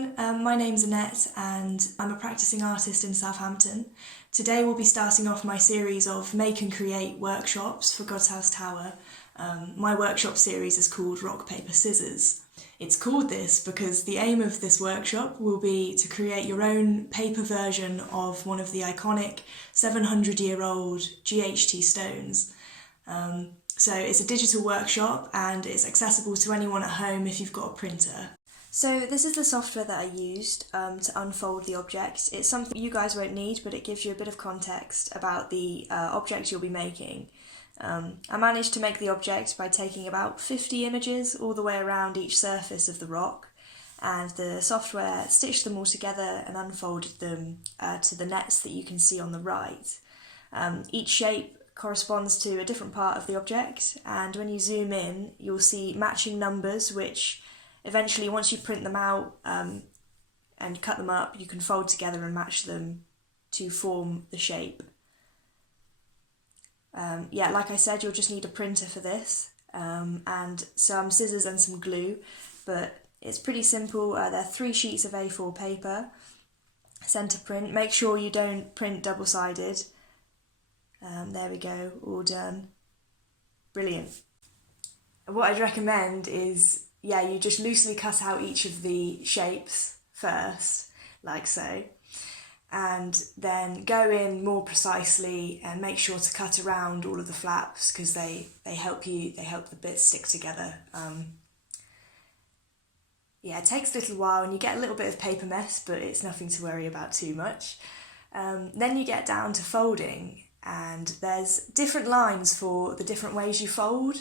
everyone, my name's Annette and I'm a practicing artist in Southampton. Today we'll be starting off my series of make and create workshops for God's House Tower. My workshop series is called Rock, Paper, Scissors. It's called this because the aim of this workshop will be to create your own paper version of one of the iconic 700-year-old GHT stones. So it's a digital workshop and it's accessible to anyone at home if you've got a printer. So this is the software that I used to unfold the object. It's something you guys won't need, but it gives you a bit of context about the object you'll be making. I managed to make the object by taking about 50 images all the way around each surface of the rock, and the software stitched them all together and unfolded them to the nets that you can see on the right. Each shape corresponds to a different part of the object, and when you zoom in you'll see matching numbers which eventually, once you print them out and cut them up, you can fold together and match them to form the shape. Like I said, you'll just need a printer for this and some scissors and some glue, but it's pretty simple. There are 3 sheets of A4 paper, centre print. Make sure you don't print double-sided. There we go, all done. Brilliant. What I'd recommend is you just loosely cut out each of the shapes first, like so, and then go in more precisely and make sure to cut around all of the flaps because they help the bits stick together. It takes a little while and you get a little bit of paper mess, but it's nothing to worry about too much. Then you get down to folding, and there's different lines for the different ways you fold,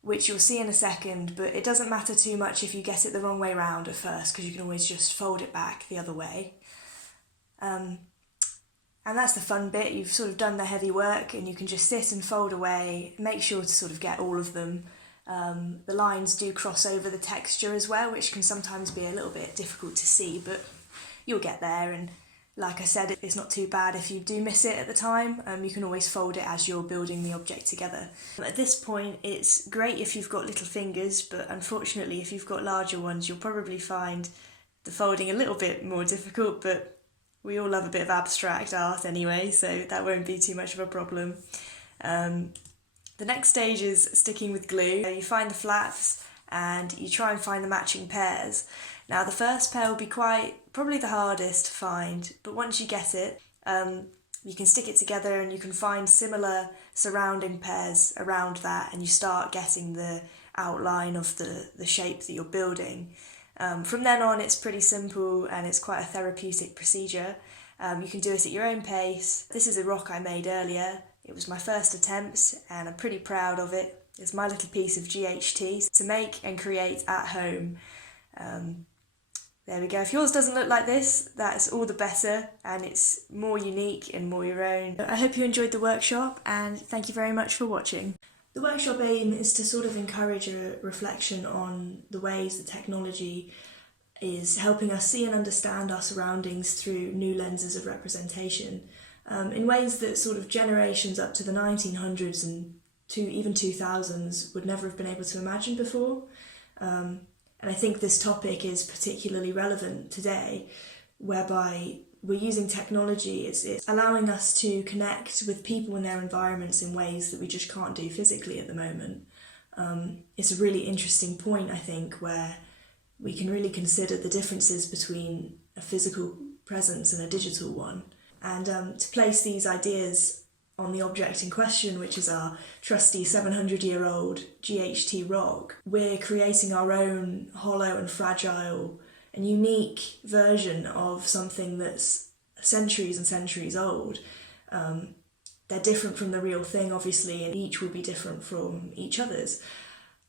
which you'll see in a second, but it doesn't matter too much if you get it the wrong way round at first, because you can always just fold it back the other way. And that's the fun bit. You've sort of done the heavy work and you can just sit and fold away. Make sure to sort of get all of them. The lines do cross over the texture as well, which can sometimes be a little bit difficult to see, but you'll get there. And like I said, it's not too bad if you do miss it at the time. You can always fold it as you're building the object together. At this point, it's great if you've got little fingers, but unfortunately, if you've got larger ones, you'll probably find the folding a little bit more difficult, but we all love a bit of abstract art anyway, so that won't be too much of a problem. The next stage is sticking with glue. You find the flaps and you try and find the matching pairs. Now the first pair will be probably the hardest to find, but once you get it, you can stick it together and you can find similar surrounding pairs around that, and you start getting the outline of the shape that you're building. From then on it's pretty simple and it's quite a therapeutic procedure. You can do it at your own pace. This is a rock I made earlier. It was my first attempt and I'm pretty proud of it. It's my little piece of GHT to make and create at home. There we go. If yours doesn't look like this, that's all the better, and it's more unique and more your own. I hope you enjoyed the workshop and thank you very much for watching. The workshop aim is to sort of encourage a reflection on the ways that technology is helping us see and understand our surroundings through new lenses of representation, in ways that sort of generations up to the 1900s and even 2000s would never have been able to imagine before. And I think this topic is particularly relevant today, whereby we're using technology. It's allowing us to connect with people in their environments in ways that we just can't do physically at the moment. It's a really interesting point, I think, where we can really consider the differences between a physical presence and a digital one. And to place these ideas on the object in question, which is our trusty 700-year-old GHT rock, we're creating our own hollow and fragile and unique version of something that's centuries and centuries old. They're different from the real thing, obviously, and each will be different from each other's.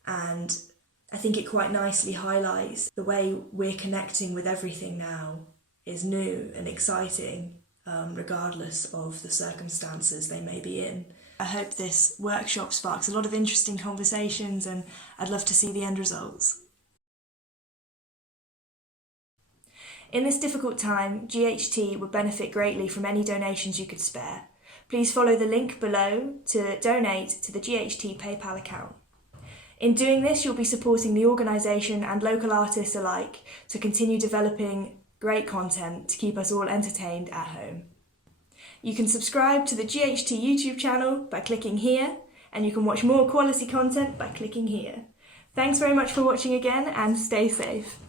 And I think it quite nicely highlights the way we're connecting with everything now is new and exciting, regardless of the circumstances they may be in. I hope this workshop sparks a lot of interesting conversations, and I'd love to see the end results. In this difficult time, GHT would benefit greatly from any donations you could spare. Please follow the link below to donate to the GHT PayPal account. In doing this, you'll be supporting the organisation and local artists alike to continue developing great content to keep us all entertained at home. You can subscribe to the GHT YouTube channel by clicking here, and you can watch more quality content by clicking here. Thanks very much for watching again, and stay safe.